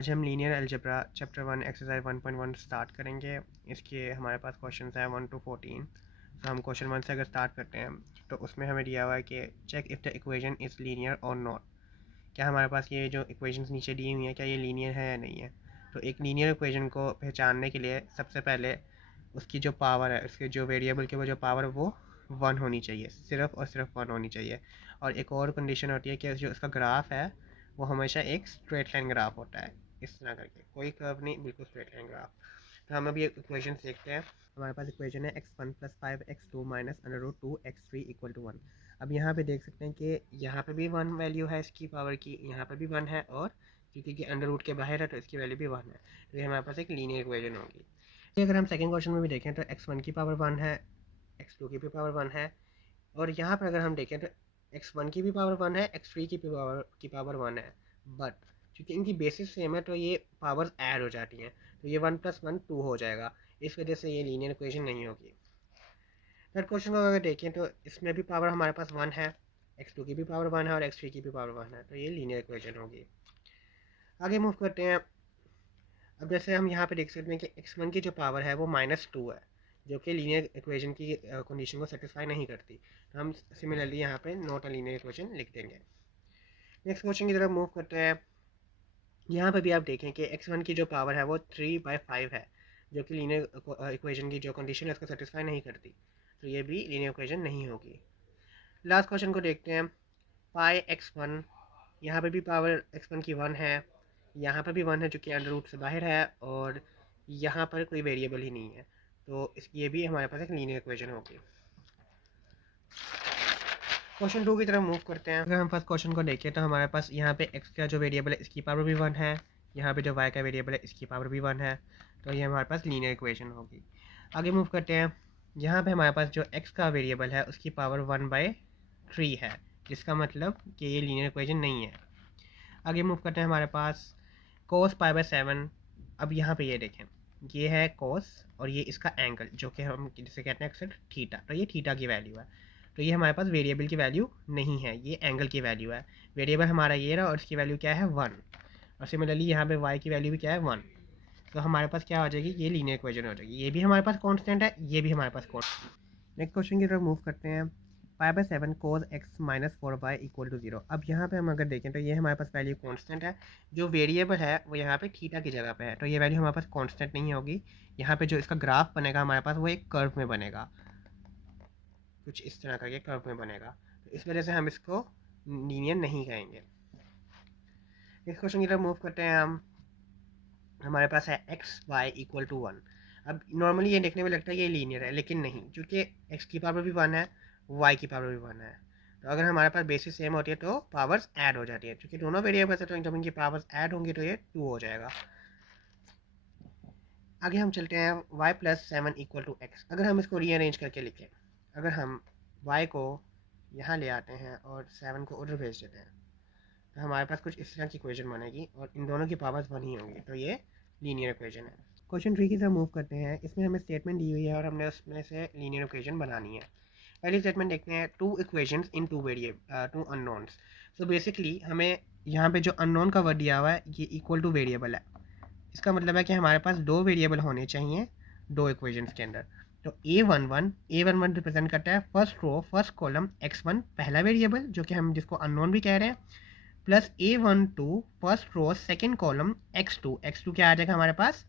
आज हम linear algebra chapter 1 exercise 1.1 start करेंगे। इसके हमारे पास क्वेश्चन हैं 1 to 14। तो हम क्वेश्चन 1 से अगर स्टार्ट करते हैं तो उसमें हमें दिया हुआ है कि check if the equation is linear और नॉट। क्या हमारे पास ये जो इक्वेशंस नीचे दी हुई हैं क्या ये लीनियर है या नहीं है। तो एक लीनियर इक्वेशन को पहचानने के लिए सबसे पहले उसकी जो पावर है, उसके जो वेरिएबल के वो जो पावर है वो 1 होनी चाहिए, सिर्फ और सिर्फ 1 होनी चाहिए। और एक और कंडीशन होती है कि जो उसका ग्राफ है वो हमेशा एक स्ट्रेट लाइन ग्राफ होता है, इस तरह करके, कोई कर्व नहीं, बिल्कुल स्ट्रेट लाइन ग्राफ। तो हम अभी इक्वेशन देखते हैं। हमारे पास इक्वेशन है x1 + 5x2 - √2x3 = 1। अब यहाँ पे देख सकते हैं कि यहाँ पे भी 1 वैल्यू है इसकी पावर की, यहाँ पे भी 1 है, और क्योंकि कि अंडर रूट के बाहर है तो इसकी वैल्यू भी 1 है। तो ये हमारे पास एक लीनियर इक्वेशन होगी। अगर हम सेकंड क्वेश्चन में भी देखें तो x1 की पावर 1 है, x2 की भी पावर 1 है, और यहाँ पर अगर हम देखें तो x1 की भी पावर 1 है, x3 की पावर 1 है। बट क्योंकि इनकी बेसिस सेम है तो ये पावर्स ऐड हो जाती हैं, तो ये 1 + 1 2 हो जाएगा। इस वजह से ये लीनियर इक्वेशन नहीं होगी। थर्ड क्वेश्चन को अगर देखें तो इसमें भी पावर हमारे पास 1 है, x2 की भी पावर 1 है और x3 की भी पावर 1 है, तो ये लीनियर इक्वेशन होगी। आगे मूव करते हैं। अब जैसे हम यहाँ पे देख सकते हैं कि x1 की जो पावर है वो -2 है, जो कि लीनियर इक्वेशन की कंडीशन को सेटिस्फाई नहीं करती। तो हम सिमिलरली यहाँ पे नॉट अ लीनियर इक्वेशन लिख देंगे। नेक्स्ट क्वेश्चन की तरफ मूव करते हैं। यहाँ पे भी आप देखें कि x1 की जो पावर है वो 3/5 है, जो कि लीनियर इक्वेशन की जो कंडीशन है उसको सेटिस्फाई नहीं करती, तो ये भी लीनियर इक्वेशन नहीं होगी। लास्ट क्वेश्चन को देखते हैं। पाई x1, यहाँ पे भी पावर x1 की 1 है, यहाँ पर भी 1 है जो कि अंडर रूट से बाहर है, और यहाँ पर कोई वेरिएबल ही नहीं है, तो ये भी हमारे पास एक लीनियर इक्वेशन होगी। क्वेश्चन 2 की तरफ मूव करते हैं। अगर हम फर्स्ट क्वेश्चन को देखें तो हमारे पास यहाँ पे x का जो वेरिएबल है इसकी पावर भी 1 है, यहाँ पे जो y का वेरिएबल है इसकी पावर भी 1 है, तो ये हमारे पास लीनियर इक्वेशन होगी। आगे मूव करते हैं। यहाँ पे हमारे पास जो x का वेरिएबल है उसकी पावर 1/3 है, जिसका मतलब कि ये लीनियर इक्वेशन नहीं है। आगे मूव करते हैं। हमारे पास cos π/7। अब यहाँ पे ये देखें, ये है cos और ये इसका एंगल जो कि हम जिसे कहते हैं अक्सर थीटा, तो ये थीटा की वैल्यू है। तो ये हमारे पास वेरिएबल की वैल्यू नहीं है, ये एंगल की वैल्यू है। वेरिएबल हमारा ये रहा और इसकी वैल्यू क्या है 1, और सिमिलरली यहाँ पे y की वैल्यू भी क्या है 1। तो हमारे पास क्या हो जाएगी, ये लीनियर इक्वेशन हो जाएगी। ये भी हमारे पास कांस्टेंट है, ये भी हमारे पास कांस्टेंट। नेक्स्ट क्वेश्चन की तरफ मूव करते हैं। π/7 cos x - 4y = 0। अब यहाँ पे हम अगर देखें तो ये हमारे पास वैल्यू कांस्टेंट है, जो वेरिएबल है वो यहाँ पे थीटा की जगह पे है, तो ये वैल्यू हमारे पास कांस्टेंट नहीं होगी। यहाँ पे जो इसका ग्राफ बनेगा हमारे पास वो एक कर्व में बनेगा, कुछ इस तरह का ये कर्व में बनेगा, तो इस वजह से हम इसको लीनियर नहीं कहेंगे। इस क्वेश्चन की तरफ मूव करते हैं हम। हमारे पास है x(y) = 1। अब नॉर्मली ये देखने में लगता है ये लीनियर है, लेकिन नहीं, क्योंकि x की पावर भी 1 है, y की पावर भी 1 है। तो अगर हमारे पास बेसिस सेम होती है तो पावर्स ऐड हो जाती है, क्योंकि दोनों वेरिएबल्स है तो जब इनकी पावर्स ऐड होंगी तो ये 2 हो जाएगा। आगे हम चलते हैं। y + 7 = x। अगर हम इसको रीअरेंज करके लिखें, अगर हम y को यहाँ ले आते हैं और 7 को उधर भेज देते हैं, तो हमारे पास कुछ इस तरह की इक्वेशन बनेगी और इन दोनों की पावर्स 1 ही होंगी, तो ये लीनियर इक्वेशन है। क्वेश्चन 3 की तरफ मूव करते हैं। इसमें हमें स्टेटमेंट दी हुई है और हमने उसमें से लीनियर इक्वेशन बनानी है। पहली स्टेटमेंट देखते हैं, 2 इक्वेशंस इन 2 अननोन्स। सो बेसिकली हमें यहाँ पे जो अननोन का वर्ड दिया हुआ है ये इक्वल टू वेरिएबल है। इसका मतलब है कि हमारे पास 2 वेरिएबल होने चाहिए 2 इक्वेशंस के अंदर। तो A11 रिप्रेजेंट करता है first row first column x1 पहला वेरिएबल जो कि हम जिसको अननोन भी कह रहे हैं, plus A12 first row second column x2 क्या आ जाएगा हमारे पास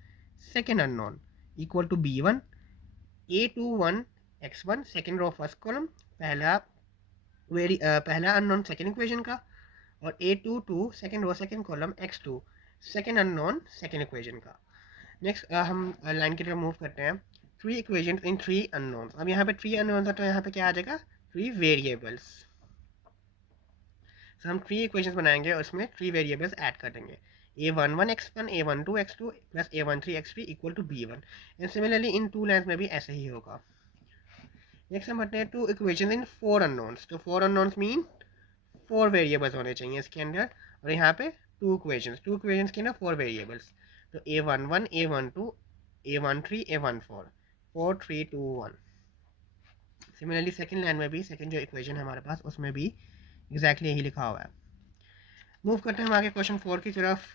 second unknown, equal to B1 A21 x1 second row first column पहला अननोन सेकेंड इक्वेशन का, और A22 second row second column x2 second unknown second equation का। Next हम लाइन की तरफ मूव करते हैं। 3 इक्वेशन इन 3 अननोन्स। अब यहाँ पे 3 अननोन्स है तो यहाँ पे क्या आ जाएगा 3 वेरिएबल्स। तो हम 3 इक्वेशंस बनाएंगे और उसमें 3 वेरिएबल्स ऐड कर देंगे। A11 x1 A12 x2 plus A13 x3 equal to B1। And similarly in 2 lines में भी ऐसे ही होगा। नेक्स्ट हम बढ़ते हैं 2 इक्वेशंस इन 4 अननोन्स। तो 4 अननोन्स मीन 4 वेरिएबल्स होने चाहिए इसके अंदर, और यहाँ पे 2 इक्वेशंस के ना 4 वेरिएबल्स। तो A11 A12 A13 A14 4 3 2 1। Similarly second line में भी सेकेंड जो इक्वेशन है हमारे पास उसमें भी एग्जैक्टली यही लिखा हुआ है। मूव करते हैं हम आगे क्वेश्चन 4 की तरफ।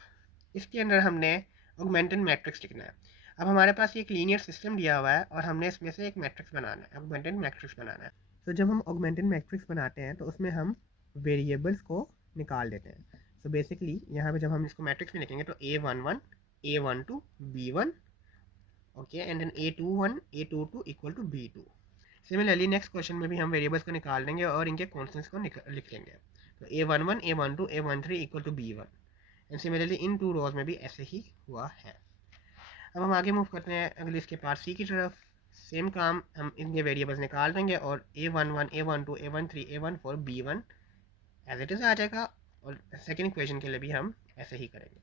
इसके अंदर हमने ऑगमेंटेड मैट्रिक्स लिखना है। अब हमारे पास एक लीनियर सिस्टम दिया हुआ है और हमने इसमें से एक मैट्रिक्स बनाना है, ऑगमेंटेड मैट्रिक्स बनाना है। तो जब हम ऑगमेंटेड मैट्रिक्स बनाते हैं तो उसमें हम वेरिएबल्स को निकाल देते हैं। तो बेसिकली यहाँ पे जब हम इसको मैट्रिक्स में लिखेंगे तो A11 A12 B1 okay and then A21 A22 equal to B2। Similarly next question में भी हम वेरिएबल्स को निकाल देंगे और इनके कॉन्स्टेंट्स को लिख लेंगे। तो A11 A12 A13 equal to B1 and similarly in two rows में भी ऐसे ही हुआ है। अब हम आगे मूव करते हैं अगले इसके पार्ट सी की तरफ। सेम काम, हम इनके वेरिएबल्स निकाल देंगे और A11 A12 A13 A14 B1 as it is आ जाएगा और सेकेंड इक्वेशन के लिए भी हम ऐसे ही करेंगे।